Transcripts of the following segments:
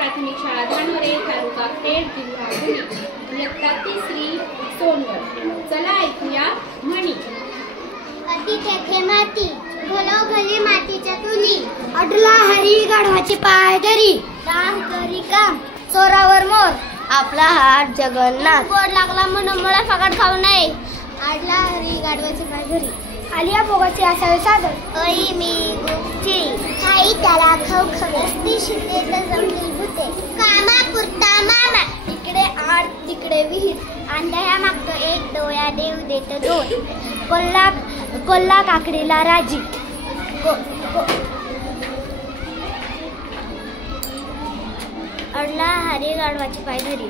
प्राथमिक शाळा धानवरे, तालुका खेड, जिल्हा पुणे, इयत्ता 3री सोनगड. चला ऐकूया म्हणी. अति तेथे माती, घलोघली मातीच्या चुली, अडला हरी गाढवाचे पाय धरी, राम करी काम, चोरावर मोर, आपला हात जगन्नाथ, गोड लागला म्हणून मला फकाट खाऊ नये, अडला हरी गाढवाचे पाय धरी, आलिया भोगाचे असावे सादर, अई मी गुपची, आई त्याला खाऊ खवसती शिते तर जमतील भूते, कामा पुरता मामा, इकडे आड तिकडे विहीर, अंधाया मागतो एक डोळ्या देव देत दोन, कोल्हा काकडीला राजी, अडला हरी गाढवाची पाय धरी,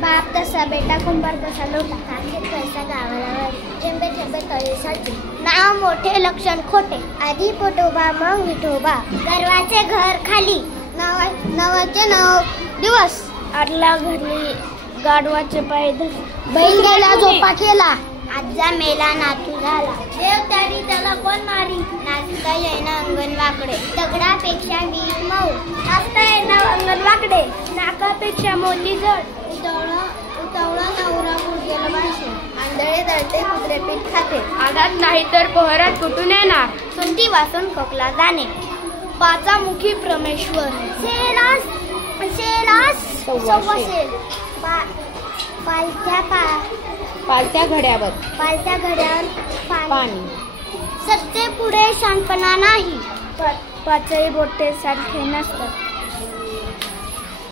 बाप तसा बेटा कुंभार तसा लोटा, काखेत पैसा गावाला वारी, थेंबे थेंबे तळीसाठी, नाव मोठे लक्षण खोटे, आधी पोटोबा मग विठोबा, गर्वाचे घर खाली, नावाचे नाव दिवस, अडला घडली गाढवाचे पाय धरी, बैल गेला झोपा केला, आजा मेला नातू झाला, देव त्यारी त्याला कोण मारी, नाचता येईना अंगण वाकडे, दगडापेक्षा वीर मऊ, नाचता येईना अंगण वाकडे, नाकापेक्षा मोली जड, उतावळा नवरा गुडघ्याला भाषे, आंधळे दळते कुत्रे पीठ खाते, आधात नाही तर पहरात कुठून येणार, सुंठी वासून खोकला जाणे, पाचामुखी परमेश्वर, शेलास सव्वाशे, पालत्या घड्यावर पाणी, सत्ते पुढे शानपणा नाही, पाचही बोटे सारखे नसतात.